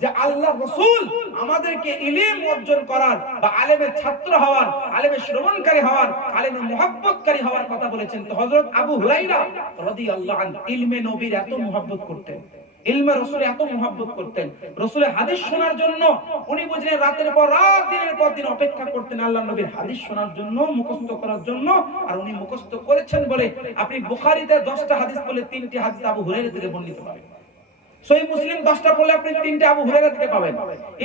যে আল্লাহ রাসূল আমাদেরকে ইলম অর্জন করার বা আলেমের ছাত্র হওয়ার, আলেমের শ্রবণকারী হওয়ার, আলেমের মুহাব্বতকারী হওয়ার কথা বলেছেন। তো হযরত আবু হুরায়রা রাদিয়াল্লাহু আনহু ইলমে নবীর এত মুহাব্বত করতেন, ইলমে রাসূল এত মুহাব্বত করতেন, রাসূলের হাদিস শোনার জন্য উনি বুঝলেন রাতের পর রাত দিনের পর দিন অপেক্ষা করতেন আল্লাহর নবীর হাদিস শোনার জন্য, মুখস্থ করার জন্য। আর উনি মুখস্থ করেছেন বলে আপনি বুখারীতে 10টা হাদিস বলে 3টি হাদিস আবু হুরায়রা থেকে বর্ণিত পাবেন। সহিহ মুসলিম 10টা পড়লে আপনি 3টা আবু হুরায়রা থেকে পাবেন।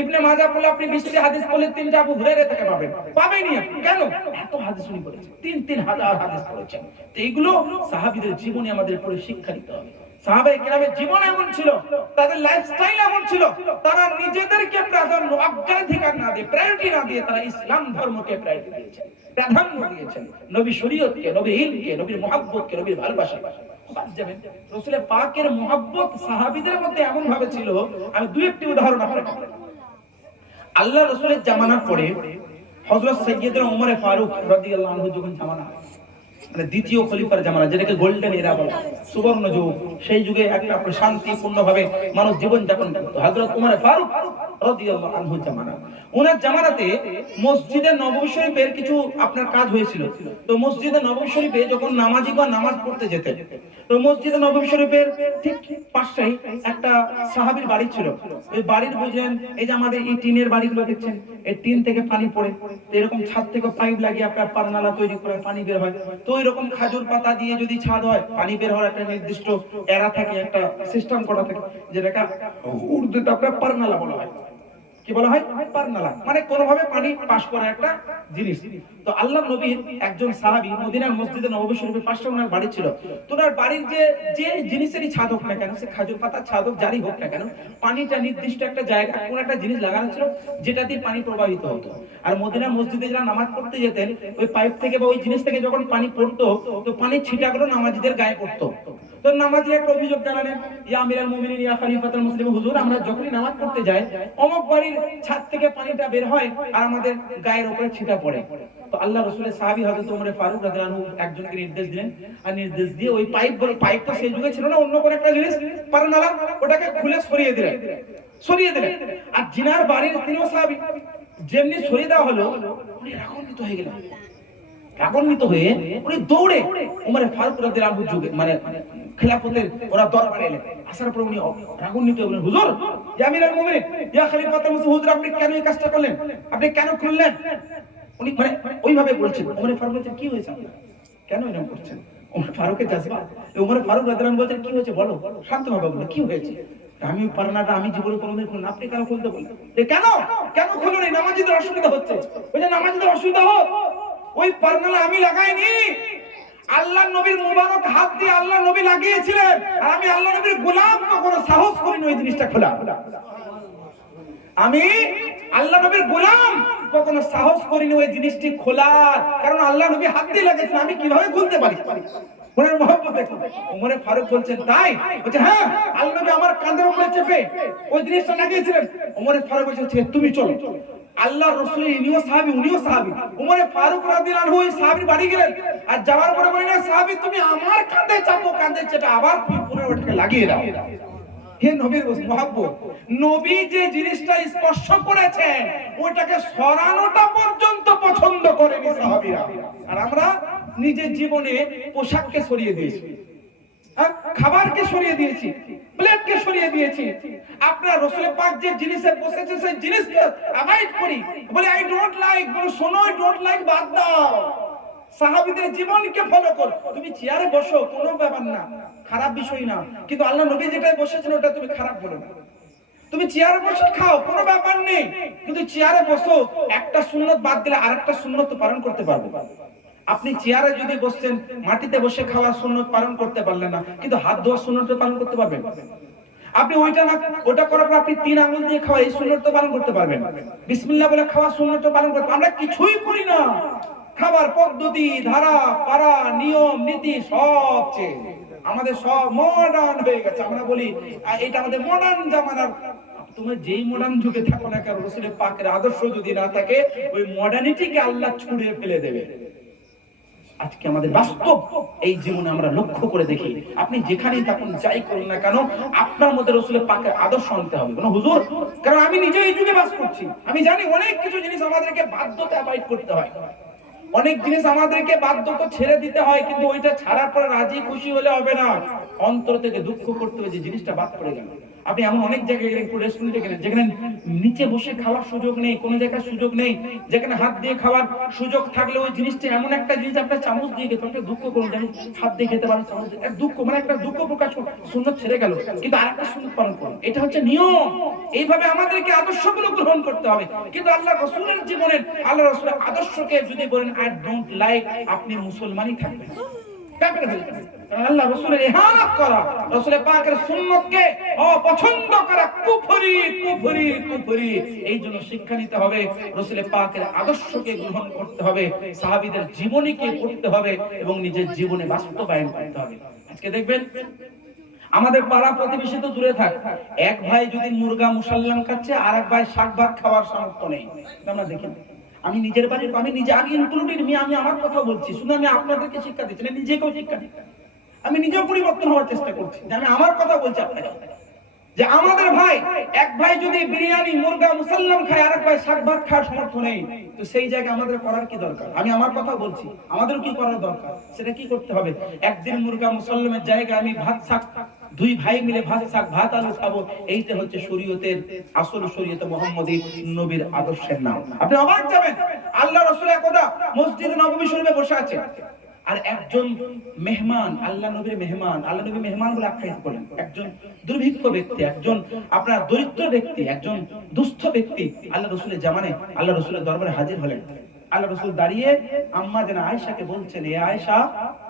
ইবনে মাজাহ পড়লে আপনি 20টি হাদিস পড়লে 3টা আবু হুরায়রা থেকে পাবেন। পাবেনই আপনি। কেন? এত হাদিস উনি বলেছেন, 3,000 হাদিস বলেছেন। তো এইগুলো সাহাবীদের জীবনে আমাদের পড়ে শিক্ষা নিতে হবে। সাহাবায়ে কেরামের জীবন এমন ছিল, তাদের লাইফস্টাইল এমন ছিল, তারা নিজেদেরকে প্রাধান্য, অগ্রাধিকার না দিয়ে, প্রায়োরিটি না দিয়ে তারা ইসলাম ধর্মকে প্রায়োরিটি দিয়েছেন, প্রাধান্য দিয়েছেন। নবী শরীয়তকে, নবী ইলমকে, নবীর মুহাব্বতকে, নবীর ভালোবাসাকে। রাসূলের পাকের মুহাব্বত সাহাবীদের মধ্যে এমন ভাবে ছিল, আমি দুই একটি উদাহরণ আপনাকে বলবো। আল্লাহ রাসূলের জামানার পরে হযরত সাইয়্যিদনা ওমর ফারুক রাদিয়াল্লাহু আনহু যখন জামানা, মানে দ্বিতীয় খলিফার জামানা, যেটাকে গোল্ডেন এরা বলে, সুবর্ণ যুগ, সেই যুগে একটা শান্তিপূর্ণ ভাবে মানুষ জীবন যাপন করত। হযরত ওমর ফারুক রাদিয়াল্লাহু আনহু জামানা, ওনার জামানাতে মসজিদে নববী শরীফের কিছু আপনার কাজ হয়েছিল। তো মসজিদে নববী শরীফে যখন নামাজিগণ নামাজ পড়তে যেতেন, তো মসজিদে নববী শরীফের ঠিক পাশেই একটা সাহাবীর বাড়ি ছিল। ওই বাড়ির বুঝলেন, এই যে আমাদের এই টিনের বাড়িগুলো দেখছেন, এই টিন থেকে পানি পড়ে, এরকম ছাদ থেকে পাইপ লাগিয়ে আপনার পারনালা তৈরি করে পানি বের হয়। তো এরকম খাজুর পাতা দিয়ে যদি ছাদ হয়, পানি বের হওয়ার একটা নির্দিষ্ট এরা থাকে, একটা সিস্টেম করা থাকে, যেটাকে উর্দুতে আপনার পারনালা বলা হয়। কি বলা হয়? পারনালা, মানে কোনোভাবে পানি পাস করা একটা জিনিস। তো আল্লাহর নবীর একজন সাহাবী মদিনার মসজিদে নববী শরীফের পাশে ওনার বাড়ি ছিল। তো ওনার বাড়ির যে জিনিসেরই ছাদ হোক না কেন, সে খাজুর পাতার ছাদ হোক, যারই হোক না কেন, পানিটা নির্দিষ্ট একটা জায়গা, কোন একটা জিনিস লাগানো ছিল যেটা দিয়ে পানি প্রবাহিত হতো। আর মদিনার মসজিদে যারা নামাজ পড়তে যেতেন, ওই পাইপ থেকে বা ওই জিনিস থেকে যখন পানি পড়তো, তো পানির ছিটাগুলো নামাজীদের গায়ে পড়তো। তো নামাজীরা একটা অভিযোগ জানালেন, ইয়া আমিরাল মুমিনিন, ইয়া খলিফাতুল মুসলিমিন, হুজুর আমরা যখনই নামাজ পড়তে যাই, অমুক বাড়ির ছাদ থেকে পানিটা বের হয় আর আমাদের গায়ের উপরে ছিটা পড়ে। তো আল্লাহ রাসূলের সাহাবী হযরত ওমর ফারুক রাদিয়াল্লাহু আনহু একজনকে নির্দেশ দিলেন, আর নির্দেশ দিয়ে ওই পাইপ তো সেই যুগে ছিল না, অন্য কোন একটা জিনিস পারনালা, ওটাকে খুলে সরিয়ে দিলেন। আর জিনার বাড়ির তিনিও সাহাবী, যেমনি সরিয়ে দেওয়া হলো, উনি রাগান্বিত হয়ে গেলেন। রাগান্বিত হয়ে উনি দৌড়ে ওমর ফারুক রাদিয়াল্লাহু আনহু যুগে, মানে খেলাফতের ওরা দরবারে এলেন। আসার পর উনি রাগান্বিত হয়ে বললেন, হুজুর, ইয়া আমিরুল মুমিনিন, ইয়া খলিফাতুল মুসলিমিন, হুজুর আপনি কেন এই কাজটা করলেন? আপনি কেন খুললেন? উনি মানে ওইভাবে বলছেন। ওমর ফারুক বলছেন, কি হয়েছে আপনার, কেন এরকম করছেন? ওমর ফারুকের জাযবা, ওমর ফারুক রাদিয়াল্লাহু আনহু বলছেন, কি হয়েছে বলো, শান্তভাবে বলো কি হয়েছে। আমি পারনাটা আমি জীবনে কোনোদিন খুললাম, আপনি কেন খুলতে বললেন? কেন কেন খুলুন? এই নামাজীদের অসুবিধা হচ্ছে। ওই যে নামাজীদের অসুবিধা হোক, ওই পারনালা আমি লাগাইনি, আল্লাহ নবীর মুবারক হাত দিয়ে আল্লাহ নবী লাগিয়েছিলেন। আর আমি আল্লাহ নবীর গোলাম, কখনো সাহস করিনি ওই জিনিসটা খোলা। আমি আল্লাহ নবীর গোলাম, কখনো সাহস করিনি ওই জিনিসটি খোলার, কারণ আল্লাহ নবী হাত দিয়ে লাগিয়েছেন, আমি কিভাবে খুলতে পারি? ওনার মহব্বত দেখুন। ওমর ফারুক বলছেন, তাই? বলছে, হ্যাঁ, আল্লাহ নবী আমার কাঁধের উপরে চেপে ওই জিনিসটা লাগিয়েছিলেন। ওমর ফারুক বলছেন, ঠিক আছে তুমি চলো। আল্লাহ রাসূল ইনিও সাহাবী, উনিও সাহাবী। ওমর ফারুক রাদিয়াল্লাহু আনহু ওই সাহাবীর বাড়ি গেলেন, আর যাওয়ার পরে বললেন, সাহাবী তুমি আমার কাঁধে চাপো, কাঁধে চেপে আবার পুনরায় ওটাকে লাগিয়ে দাও। হে নবীর মুহাব্বত, নবী যে জিনিসটা স্পর্শ করেছেন ওটাকে সরানোটা পর্যন্ত পছন্দ করেনি সাহাবীরা। আর আমরা নিজের জীবনে পোশাককে সরিয়ে দিয়েছি, খাবারকে সরিয়ে দিয়েছি, প্লেটকে সরিয়ে দিয়েছি। আপনার রাসূল পাক যে জিনিসে বসেছে সেই জিনিসকে অ্যাভয়েড করি, বলে আই ডোন্ট লাইক, বলে শোনো আই ডোন্ট লাইক, বাদ দাও। সাহাবীদের জীবনকে ফলো করো। তুমি চেয়ারে বসো, কোনো ব্যাপার না, খারাপ বিষয় না, কিন্তু আল্লাহ নবী যেটাই বসেছেন ওটা তুমি খারাপ বলো না। তুমি চেয়ারে বসে খাও, কোনো ব্যাপার নেই, কিন্তু চেয়ারে বসো, একটা সুন্নত বাদ দিলে আরেকটা সুন্নত তো পালন করতে পারবে। আপনি চেয়ারে যদি বসছেন, মাটিতে বসে খাওয়ার সুন্নত পালন করতে পারলেন না, কিন্তু হাত ধোয়ার সুন্নত পালন করতে পারবেন। আপনি ওইটা না ওটা করার পর আপনি 3 আঙ্গুল দিয়ে খাওয়া, এই সুন্নত পালন করতে পারবেন। বিসমিল্লাহ বলে খাওয়া সুন্নত পালন করতে, আমরা কিছুই করি না। খাবার পদ্ধতি, ধারা, পারা, নিয়ম নীতি সব চেঞ্জ, আমাদের সব মডার্ন হয়ে গেছে। আমরা বলি এটা আমাদের মডার্ন জামানার। তুমি যেই মডার্ন যুগে থাকো না কেন, রাসূলের পাকের আদর্শ যদি না থাকে, ওই মডার্নিটিকে আল্লাহ ছুঁড়ে ফেলে দেবে। আজকে আমাদের বাস্তব এই জীবনে আমরা লক্ষ্য করে দেখি, আপনি যেখানেই থাকুন যাই করুন না কেন, আপনার মধ্যে রাসূলের পাকের আদর্শ আনতে হবে। কোন হুজুর, কারণ আমি নিজে এই যুগে বাস করছি, আমি জানি অনেক কিছু জিনিস আমাদেরকে বাধ্যতা অ্যাভয়েড করতে হয়, অনেক জিনিস আমাদেরকে বাধ্য করে ছেড়ে দিতে হয়, কিন্তু ওইটা ছাড়ার পর রাজি খুশি হলে হবে না, অন্তর থেকে দুঃখ করতে হবে যে জিনিসটা বাদ পড়ে গেল। আপনি এমন অনেক জায়গায় গেলেন, রেস্টুরেন্টে গেলেন, যেখানে নিচে বসে খাওয়ার সুযোগ নেই, কোনো জায়গায় সুযোগ নেই, যেখানে হাত দিয়ে খাওয়ার সুযোগ থাকলে ওই জিনিসটা এমন একটা জিনিস আপনার চামচ দিয়ে খেতে, আপনি দুঃখ করুন যে আমি হাত দিয়ে খেতে পারি, চামচ দিয়ে, দুঃখ মানে একটা দুঃখ প্রকাশ করুন, সুন্নাত ছেড়ে গেল, কিন্তু আরেকটা সুন্নাত পালন করুন, এটা হচ্ছে নিয়ম। এইভাবে আমাদেরকে আদর্শগুলো গ্রহণ করতে হবে। কিন্তু আল্লাহ রাসূলের জীবনের, আল্লাহ রাসূলের আদর্শকে যদি বলেন আই ডোন্ট লাইক, আপনি মুসলমানই থাকবেন, কাফের হয়ে যাবেন। আল্লাহ রাসূলের ইহানাত করা, রাসূলের পাকের সুন্নাতকে অপছন্দ করা কুফরি কুফরি কুফরি। এইজন্য শিক্ষা নিতে হবে, রাসূলের পাকের আদর্শকে গ্রহণ করতে হবে, সাহাবীদের জীবনীকে পড়তে হবে এবং নিজের জীবনে বাস্তবায়ন করতে হবে। আজকে দেখবেন আমাদের পাড়া প্রতিবেশী তো দূরে থাক, এক ভাই যদি মুরগা মুসাল্লাম খাচ্ছে, আর এক ভাই শাক ভাত খাওয়ার সামর্থ্য নেই, আমরা দেখি। আমি নিজের বাড়ির, আমি নিজে আগে ইনক্লুডেড, আমি আমার কথা বলছি, শুধু আমি আপনাদেরকে শিক্ষা দিচ্ছি না, নিজেকেও শিক্ষা দিচ্ছি। আমি নিজেও পরিবর্তন হওয়ার চেষ্টা করছি, যে আমি আমার কথা বলছি আপনাকে, যে আমাদের ভাই, এক ভাই যদি বিরিয়ানি মুরগা মুসাল্লাম খায়, আর এক ভাই শাক ভাত খাওয়ার সামর্থ্য নেই, তো সেই জায়গায় আমাদের করার কি দরকার? আমি আমার কথা বলছি, আমাদের কি করার দরকার, সেটা কি করতে হবে? একদিন মুরগা মুসাল্লামের জায়গায় আমি ভাত শাক, দুই ভাই মিলে ভাত শাক ভাত আলু খাবো, এইটা হচ্ছে শরীয়তের আসল, শরীয়তে মুহাম্মদী নবীর আদর্শের নাম। আপনি অবাক যাবেন, আল্লাহ রাসূল একদা মসজিদ নববী শরীফে বসে আছে, আর একজন মেহমান, আল্লাহ নবীর মেহমান, আল্লাহ নবী মেহমান বলে আখ্যায়িত করেন, একজন দুর্ভিক্ষ ব্যক্তি, একজন আপনার দরিদ্র ব্যক্তি, একজন দুস্থ ব্যক্তি আল্লাহ রাসূলের জামানে আল্লাহ রাসূলের দরবারে হাজির হলেন। আল্লাহ রাসূল দাঁড়িয়ে আম্মা জানা আয়েশাকে বলছেন, এ আয়েশা,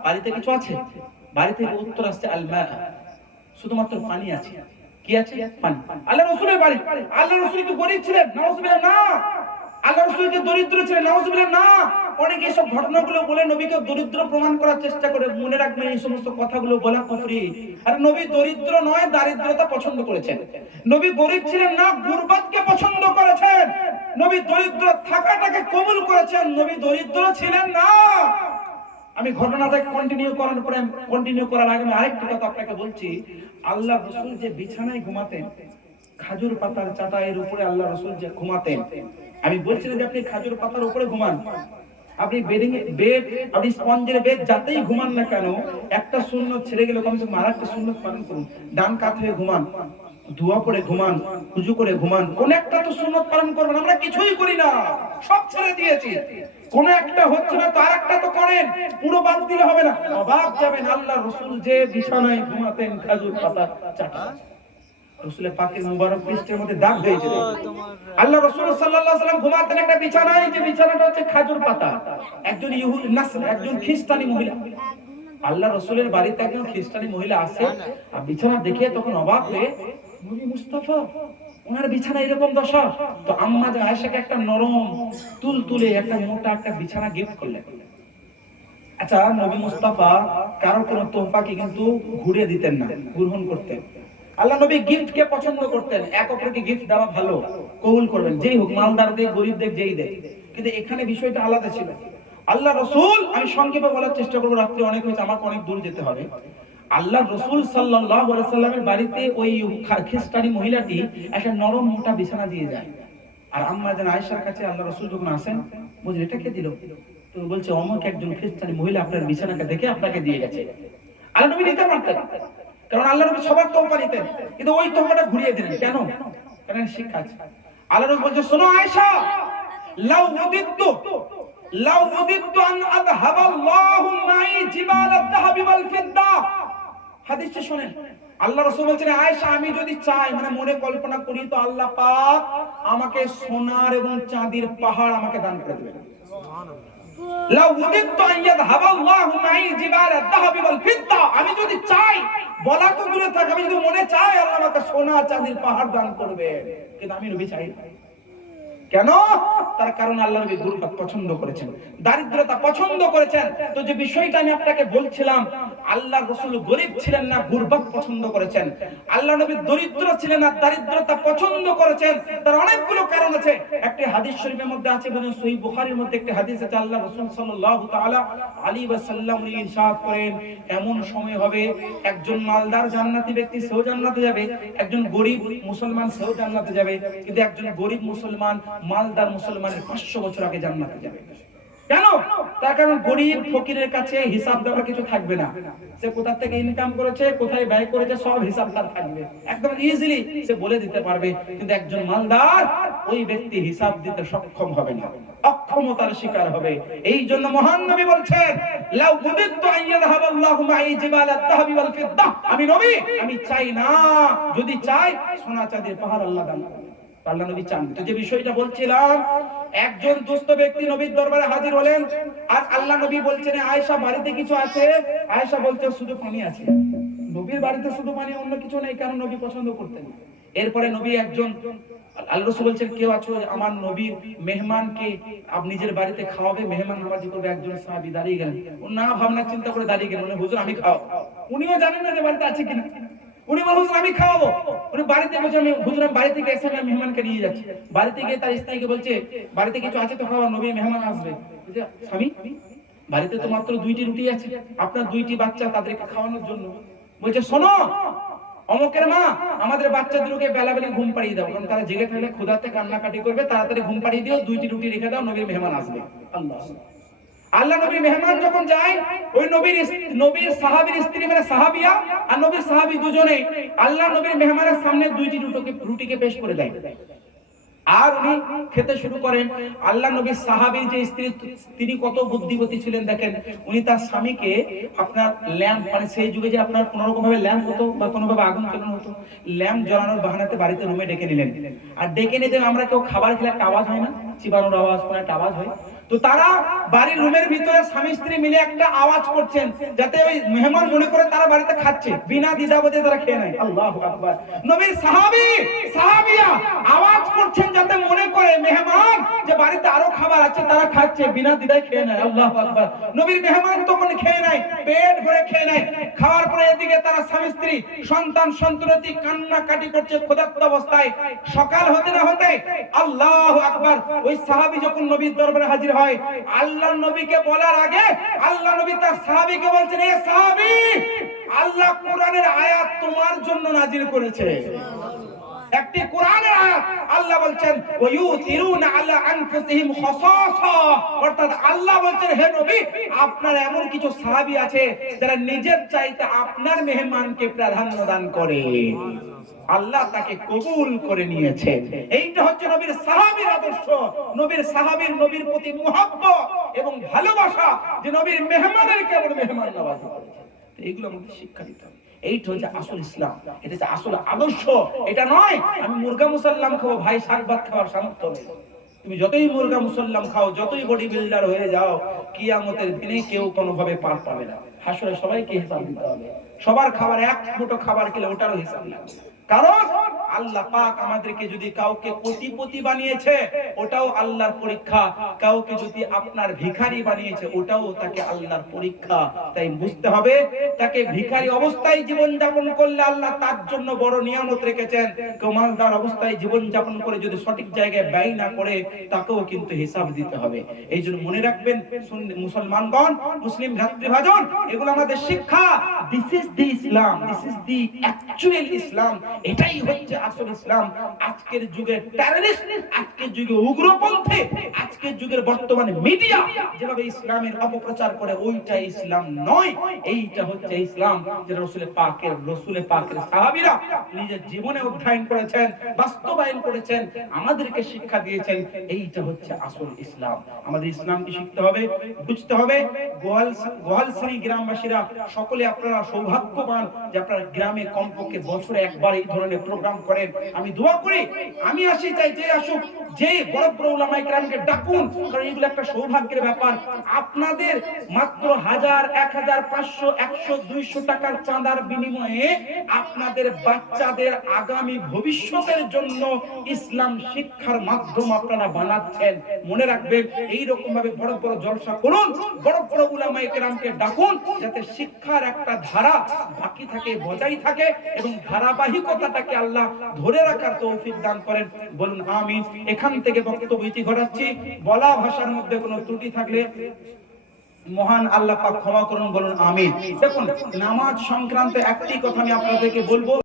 বাড়িতে কিছু আছে? বাড়ি থেকে উত্তর আসছে, আল মা, শুধুমাত্র পানি আছে। কি আছে? পানি। আল্লাহ রাসূলের বাড়ি, আল্লাহ রাসূল কি গরীব ছিলেন? নাউযুবিল্লাহ, না। আল্লাহ রাসূল কি দরিদ্র ছিলেন? নাউযুবিল্লাহ, না। অনেকে সব ঘটনাগুলো বলে নবীকে দরিদ্র প্রমাণ করার চেষ্টা করে, মনে রাখবেন এই সমস্ত কথাগুলো বলা কুফরি। আর নবী দরিদ্র নয়, দারিদ্রতা পছন্দ করেছেন। নবী গরীব ছিলেন না, গুরবাতকে পছন্দ করেছেন। নবী দরিদ্র থাকাটাকে কবুল করেছেন, নবী দরিদ্র ছিলেন না। আমি ঘটনাটাকে কন্টিনিউ করার আগে আমি আরেকটা কথা আপনাকে বলছি। আল্লাহ রাসূল যে বিছানায় ঘুমাতেন, খাজুর পাতার চাটাইয়ের উপরে আল্লাহ রাসূল যে ঘুমাতেন, আমি বলছিলাম যে আপনি খাজুর পাতার উপরে ঘুমান, আপনি বেড, আপনি স্পঞ্জের বেড যাতেই ঘুমান না কেন, একটা সুন্নত ছেড়ে গেলে কমসে কম আরেকটা সুন্নত পালন করুন। ডান কাত হয়ে ঘুমান, দোয়া করে ঘুমান, ওযু করে ঘুমান, কোন একটা তো সুন্নত পালন করবেন। আমরা কিছুই করি না, সব ছেড়ে দিয়েছি। কোন একটা হচ্ছে না তো আরেকটা তো করেন, পুরো বাদ দিলে হবে না। অবাক যাবেন, আল্লাহ রাসূল যে বিছানায় ঘুমাতেন, খাজুর পাতা চাটা, রাসূলের পাকের মুবারক পৃষ্ঠের মধ্যে দাগ হয়ে যেত। আল্লাহ রাসূল সাল্লাল্লাহু আলাইহি ওয়াসাল্লাম ঘুমাতেন একটা বিছানায়, যে বিছানাটা হচ্ছে খাজুর পাতা। একজন ইহুদি নাসর, একজন খ্রিস্টানি মহিলা, আল্লাহ রাসূলের বাড়িতে একজন খ্রিস্টানি মহিলা আসে, আর বিছানা দেখে তখন অবাক হয়ে, নবী মুস্তাফা, ওনার বিছানা এরকম দশা। তো আম্মা জান আয়েশাকে একটা নরম তুলতুলে একটা মোটা একটা বিছানা গিফট করলেন। আচ্ছা, নবী মুস্তাফা কারো কোনো তোহফাকে কিন্তু ঘুরিয়ে দিতেন না, গ্রহণ করতেন। আল্লাহ নবী গিফটকে পছন্দ করতেন, এক অপরকে গিফট দেওয়া ভালো, কবুল করবেন, যেই হোক, মালদার দেখ, গরীব দেখ, যেই দেখ। কিন্তু এখানে বিষয়টা আলাদা ছিল। আল্লাহ রাসূল, আমি সংক্ষেপে বলার চেষ্টা করব, রাত্রি অনেক হয়েছে, আমাকে অনেক দূর যেতে হবে। আল্লাহ রাসূল সাল্লাল্লাহু আলাইহি ওয়াসাল্লামের বাড়িতে ওই খ্রিস্টানি মহিলাটি একটা নরম মোটা বিছানা দিয়ে যায়। আর আম্মা জান আয়েশার কাছে আল্লাহ রাসূল যখন আসেন, বুঝলেন এটা কে দিল? তো বলছে, অমুক একজন খ্রিস্টানি মহিলা আপনার বিছানাটা দেখে আপনাকে দিয়ে গেছে। আল্লাহ নবী নিতে পারতেন, কারণ আল্লাহ নবী সবার তোহফা নিতেন, কিন্তু ওই তোহফাটা ঘুরিয়ে দিলেন কেন? কারণ শিক্ষা আছে। আল্লাহ নবী বলছে, শোনো আয়েশা, লাউ উদিতু আন আযহাবাল্লাহু মাই জিবাল আয-যাহাব ওয়াল ফিদ্দা। হাদিসটা শুনেন, আল্লাহ রাসূল বলছেন, আয়েশা, আমি যদি চাই, মানে মনে কল্পনা করি, তো আল্লাহ পাক আমাকে সোনার এবং চাঁদির পাহাড় আমাকে দান করে দেবেন। লাউ উদিতু আন ইয়াযহাবাল্লাহু মাই জিবাল আয-যাহাব ওয়াল ফিদ্দা। আমি যদি চাই, বলা তো দূরে থাক, আমি যদি মনে চাই, আল্লাহ আমাকে সোনা চাঁদির পাহাড় দান করবে, কিন্তু আমি নবী চাই না। কেন? তার কারণ আল্লাহ নবী গুরবাত পছন্দ করেছেন, দারিদ্রতা পছন্দ করেছেন। তো যে বিষয়টা আমি আপনাকে বলছিলাম, আল্লাহর রাসূল গরীব ছিলেন না, গুরবাত পছন্দ করেছেন। আল্লাহ নবী দরিদ্র ছিলেন না, দারিদ্রতা পছন্দ করেছেন। তার অনেকগুলো কারণ আছে। একটি হাদিস শরীফের মধ্যে আছে, বলেন সহিহ বুখারীর মধ্যে একটি হাদিস আছে, আল্লাহ রাসূল সাল্লাল্লাহু তাআলা আলাইহি ওয়াসাল্লাম ইরশাদ করেন, এমন সময় হবে একজন মালদার জান্নাতি ব্যক্তি সেও জান্নাতে যাবে, একজন গরীব মুসলমান সেও জান্নাতে যাবে, কিন্তু একজন গরীব মুসলমান মালদার মুসলমানের 500 বছর আগে জান্নাতে যাবে। কেন? তার কারণ গরীব ফকিরের কাছে হিসাব দেওয়ার কিছু থাকবে না। সে কোথা থেকে ইনকাম করেছে, কোথায় ব্যয় করেছে, সব হিসাব তার থাকবে, একদম ইজিলি সে বলে দিতে পারবে। কিন্তু একজন মালদার ওই ব্যক্তি হিসাব দিতে সক্ষম হবে না, অক্ষমতার শিকার হবে। এই জন্য মহান নবী বলছেন, লাউ বুদিতু আইয়াযহাবাল্লাহু মাই জিবালাত যাহাবি ওয়াল ফিদ্দা, আমি নবী, আমি চাই না, যদি চাই সোনা চাঁদের পাহাড় আল্লাহ দান করবে। আল্লাহ নবী চান। তো যে বিষয়টা বলছিলাম, একজন দুস্থ ব্যক্তি নবীর দরবারে হাজির হলেন, আর আল্লাহ নবী বলছেন, আয়েশা বাড়িতে কিছু আছে? আয়েশা বলছে, শুধু পানি আছে। নবীর বাড়িতে শুধু পানি, অন্য কিছু নেই, কারণ নবী পছন্দ করতেন। এরপরে নবী একজন, আল্লাহ রাসূল বলছেন, কেউ আছো আমার নবীর মেহমানকে আপনি নিজের বাড়িতে খাওয়াবে, মেহমান নামাজি করবে? একজন সাহাবী দাঁড়িয়ে গেলেন, ও না ভাবনা চিন্তা করে দাঁড়িয়ে গেলেন, হুজুর আমি খাওয়াবো। উনিও জানেন না যে বাড়িতে আছে কিনা, উনি বলেন হুজুর আমি খাওয়াবো। উনি বাড়িতে বসে, আমি হুজুর আমি বাড়ি থেকে এসে আমি মেহমানকে নিয়ে যাচ্ছি। বাড়িতে গিয়ে তার স্ত্রীকে বলছে, বাড়িতে কিছু আছে তো খাওয়া, নবী মেহমান আসবে। বলছে, স্বামী বাড়িতে তো মাত্র 2টি রুটি আছে, আপনার 2টি বাচ্চা, তাদেরকে খাওয়ানোর জন্য। বলছে, শোনো অমুকের মা, আমাদের বাচ্চাদেরকে বেলাবেলি ঘুম পাড়িয়ে দাও, কারণ তারা জেগে থাকলে ক্ষুধার্তে কান্নাকাটি করবে, তাড়াতাড়ি ঘুম পাড়িয়ে দিও, 2টি রুটি রেখে দাও, নবীর মেহমান আসবে। আল্লাহ আল্লাহ নবীর মেহমান যখন যায়, ওই নবীর সাহাবীর স্ত্রী মানে সাহাবিয়া আর নবীর সাহাবী দুজনে আল্লাহ নবীর মেহমানের সামনে 2টি রুটিকে পেশ করে দেয়, আর উনি খেতে শুরু করেন। আল্লাহ নবীর সাহাবীর যে স্ত্রী, তিনি কত বুদ্ধিমতী ছিলেন দেখেন, উনি তার স্বামীকে আপনার ল্যাম্প, মানে সেই যুগে যে আপনার কোন রকম ভাবে ল্যাম্প হতো বা কোনো ভাবে আগুন জ্বালানো হতো, ল্যাম্প জ্বালানোর বাহানাতে বাড়িতে রুমে ডেকে নিলেন। আর ডেকে নিয়ে আমরা কেউ খাবার খেলে একটা আওয়াজ হয় না, চিবানোর আওয়াজ, কোনো একটা আওয়াজ হয়, তো তারা বাড়ির রুমের ভিতরে স্বামী স্ত্রী মিলে একটা আওয়াজ করছেন, যাতে ওই মেহমান মনে করে তারা বাড়িতে খাচ্ছে, বিনা দ্বিধাবোধে তারা খেয়ে নেয়। আল্লাহু আকবার। নবীর সাহাবিয়া আওয়াজ করছেন যাতে মনে করে মেহমান যে বাড়িতে আরো খাবার আছে, তারা খাচ্ছে, বিনা দ্বিধায় খেয়ে নেয়। আল্লাহু আকবার। নবীর মেহমান তখন খেয়ে নেয়, পেট ভরে খেয়ে নেয়। খাওয়ার পরে এদিকে তারা স্বামী স্ত্রী সন্তান সন্ততি কান্নাকাটি করছে ক্ষুধার্ত অবস্থায়। সকাল হতে না হতে আল্লাহু আকবার, ওই সাহাবী যখন নবীর দরবারে হাজির হয়, আল্লাহর নবীকে বলার আগে আল্লাহ নবী তার সাহাবীকে বলছেন, এ সাহাবী, আল্লাহ কোরআনের আয়াত তোমার জন্য নাজিল করেছে। একটি কোরআনের আয়াত, আল্লাহ বলছেন ওয়ায়ুতিরুনা আলা আনফুসিহিম খাসাসা, অর্থাৎ আল্লাহ বলছেন, হে নবী, আপনার এমন কিছু সাহাবী আছে যারা নিজের চাইতে আপনার মেহমানকে প্রাধান্য দান করে, আল্লাহ তাকে কবুল করে নিয়েছে। এইটা হচ্ছে নবীর সাহাবীর আদর্শ, নবীর সাহাবীর নবীর প্রতি মুহাব্বত এবং ভালোবাসা, যে নবীর মেহমানের কেমন মেহমান নওয়াজি করেছে। এইগুলো আমাদের শিক্ষা দিতে হবে। এইটা হচ্ছে আসল ইসলাম, এটা হচ্ছে আসল আদর্শ। এটা নয় আমি মুরগা মুসাল্লাম খাবো, ভাই শাক ভাত খাওয়ার সামর্থ্য নেই। তুমি যতই মুরগা মুসাল্লাম খাও, যতই বডি বিল্ডার হয়ে যাও, কিয়ামতের দিনে কেউ কোনোভাবে পার পাবে না। হাসরে সবাইকে হিসাব দিতে হবে। সবার খাবার, এক মুঠো খাবার খেলে ওটারও হিসাব লাগবে। কারণ আল্লাহ পাক আমাদেরকে যদি কাউকে কোটিপতি বানিয়েছে, ওটাও আল্লাহর পরীক্ষা। কাউকে যদি আপনার ভিখারি বানিয়েছে, ওটাও তাকে আল্লাহর পরীক্ষা। তাই বুঝতে হবে, তাকে ভিখারি অবস্থায় জীবন যাপন করলে আল্লাহ তার জন্য বড় নিয়ামত রেখেছেন। কেউ মালদার অবস্থায় জীবন যাপন করে যদি সঠিক জায়গায় ব্যয় না করে, তাকেও কিন্তু হিসাব দিতে হবে। এই জন্য মনে রাখবেন মুসলমানগণ, মুসলিম ভ্রাতৃভাজন, এগুলো আমাদের শিক্ষা। This is the Islam, this is the actual Islam. এটাই হচ্ছে আসল ইসলাম। আজকের যুগে টেররিস্ট, আজকের যুগে উগ্রপন্থী, আজকের যুগের বর্তমানে মিডিয়া যেভাবে ইসলামের অপপ্রচার করে, ওইটা ইসলাম নয়। এইটা হচ্ছে ইসলাম, যে রাসূল পাকের সাহাবীরা নিজের জীবনে অধ্যয়ন করেছেন, বাস্তবায়ন করেছেন, আমাদেরকে শিক্ষা দিয়েছেন। এইটা হচ্ছে আসল ইসলাম। আমাদের ইসলামকে শিখতে হবে, বুঝতে হবে। গোয়ালসারি গ্রামবাসীরা সকলে আপনারা সৌভাগ্যবান যে আপনারা গ্রামে কমপক্ষে বছরে একবার এই ধরনের প্রোগ্রাম করেন। আমি দোয়া করি, আমি আসি চাই যে আসুক, যে বড় বড় উলামায়ে কেরামকে ডাকুন, কারণ এগুলো একটা সৌভাগ্যের ব্যাপার। আপনাদের মাত্র 1000, 1000, 500, 100, 200 টাকার চাঁদার বিনিময়ে আপনাদের বাচ্চাদের আগামী ভবিষ্যতের জন্য ইসলাম শিক্ষার মাধ্যম আপনারা বানাচ্ছেন। মনে রাখবেন, এই রকম ভাবে বড় বড় জলসা করুন, বড় বড় উলামায়ে কেরামকে ডাকুন, যাতে শিক্ষার একটা ধারা বাকি থাকে, বজায় থাকে এবং ধারাবাহিকতাটাকে আল্লাহ ধরে রাখার তৌফিক দান করেন। বলুন আমিন। এখান থেকে বক্তব্য ইতি ঘটাচ্ছি। বলা ভাষার মধ্যে কোনো ত্রুটি থাকলে মহান আল্লাহ পাক ক্ষমা করুন। বলুন আমিন। দেখুন, নামাজ সংক্রান্ত একটি কথা আমি আপনাদেরকে বলবো।